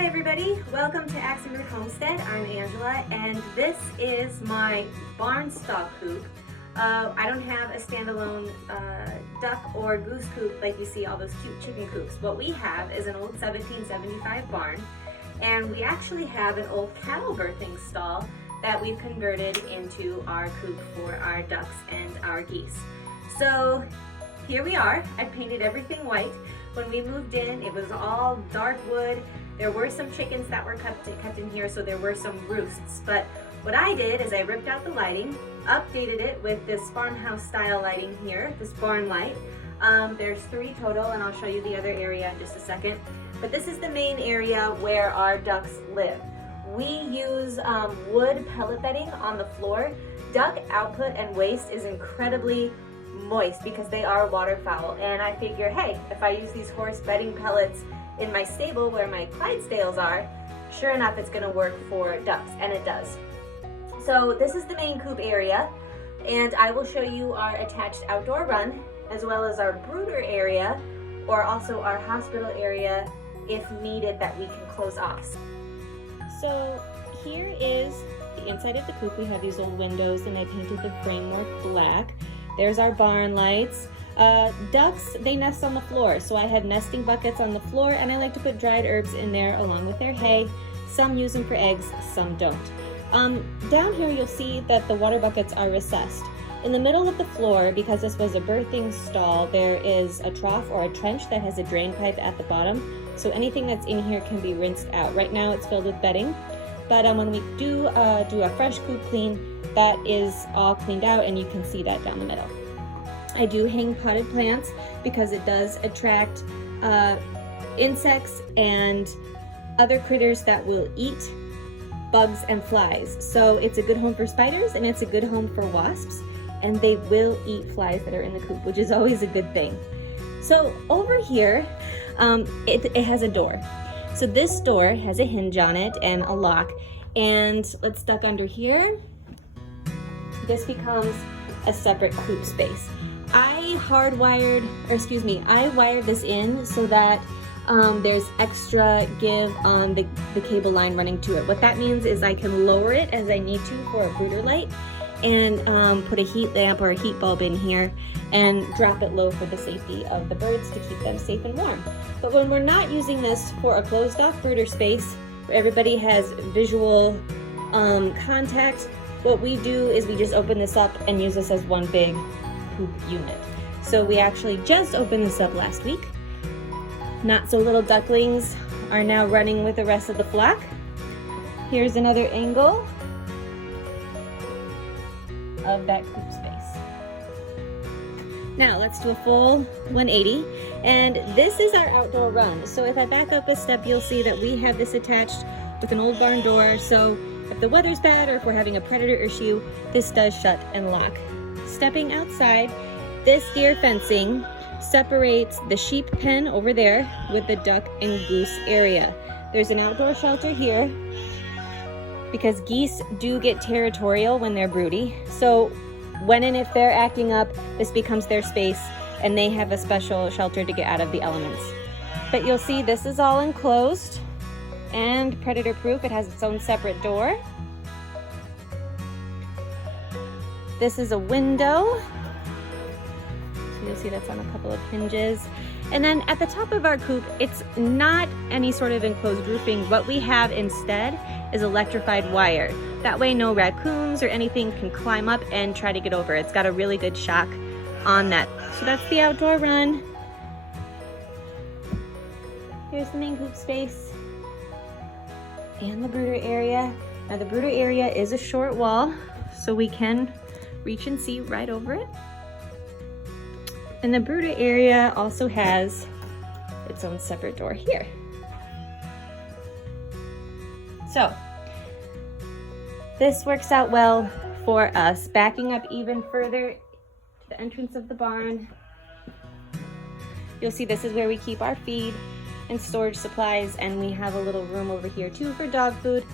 Hi everybody, welcome to Axe Root Homestead. I'm Angela and this is my barn stall coop. I don't have a standalone duck or goose coop like you see all those cute chicken coops. What we have is an old 1775 barn, and we actually have an old cattle birthing stall that we've converted into our coop for our ducks and our geese. So here we are. I painted everything white. When we moved in, it was all dark wood. There were some chickens that were kept in here, so there were some roosts. But what I did is I ripped out the lighting, updated it with this farmhouse style lighting here, this barn light. There's 3 total, and I'll show you the other area in just a second. But this is the main area where our ducks live. We use wood pellet bedding on the floor. Duck output and waste is incredibly moist because they are waterfowl, and I figure, hey, if I use these horse bedding pellets in my stable where my Clydesdales are, sure enough it's going to work for ducks, and it does. So this is the main coop area, and I will show you our attached outdoor run as well as our brooder area, or also our hospital area if needed, that we can close off. So here is the inside of the coop. We have these old windows and I painted the framework black. There's our barn lights. Ducks, they nest on the floor, so I have nesting buckets on the floor, and I like to put dried herbs in there along with their hay. Some use them for eggs, some don't. Down here you'll see that the water buckets are recessed. In the middle of the floor, because this was a birthing stall, there is a trough or a trench that has a drain pipe at the bottom, so anything that's in here can be rinsed out. Right now it's filled with bedding, but when we do a fresh coop clean, that is all cleaned out, and you can see that down the middle. I do hang potted plants because it does attract insects and other critters that will eat bugs and flies. So it's a good home for spiders, and it's a good home for wasps, and they will eat flies that are in the coop, which is always a good thing. So over here, it has a door. So this door has a hinge on it and a lock, and let's duck under here. This becomes a separate coop space. I wired this in so that there's extra give on the cable line running to it. What that means is I can lower it as I need to for a brooder light, and put a heat lamp or a heat bulb in here and drop it low for the safety of the birds to keep them safe and warm. But when we're not using this for a closed off brooder space where everybody has visual contact, what we do is we just open this up and use this as one big coop unit. So we actually just opened this up last week. Not so little ducklings are now running with the rest of the flock. Here's another angle of that coop space. Now let's do a full 180, and this is our outdoor run. So if I back up a step, you'll see that we have this attached with an old barn door, so if the weather's bad or if we're having a predator issue, this does shut and lock. Stepping outside, this deer fencing separates the sheep pen over there with the duck and goose area. There's an outdoor shelter here because geese do get territorial when they're broody. So when and if they're acting up, this becomes their space, and they have a special shelter to get out of the elements. But you'll see this is all enclosed and predator proof. It has its own separate door. This is a window, so you'll see that's on a couple of hinges. And then at the top of our coop, it's not any sort of enclosed roofing. What we have instead is electrified wire. That way no raccoons or anything can climb up and try to get over. It's got a really good shock on that. So that's the outdoor run. Here's the main coop space and the brooder area. Now the brooder area is a short wall, so we can reach and see right over it. And the brooder area also has its own separate door here. So this works out well for us. Backing up even further to the entrance of the barn, you'll see this is where we keep our feed and storage supplies, and we have a little room over here too for dog food,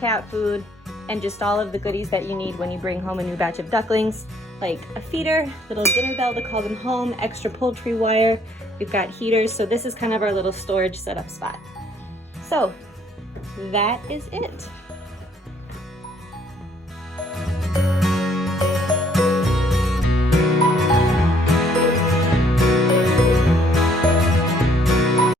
cat food, and just all of the goodies that you need when you bring home a new batch of ducklings, like a feeder, little dinner bell to call them home, extra poultry wire. We've got heaters, so this is kind of our little storage setup spot. So that is it.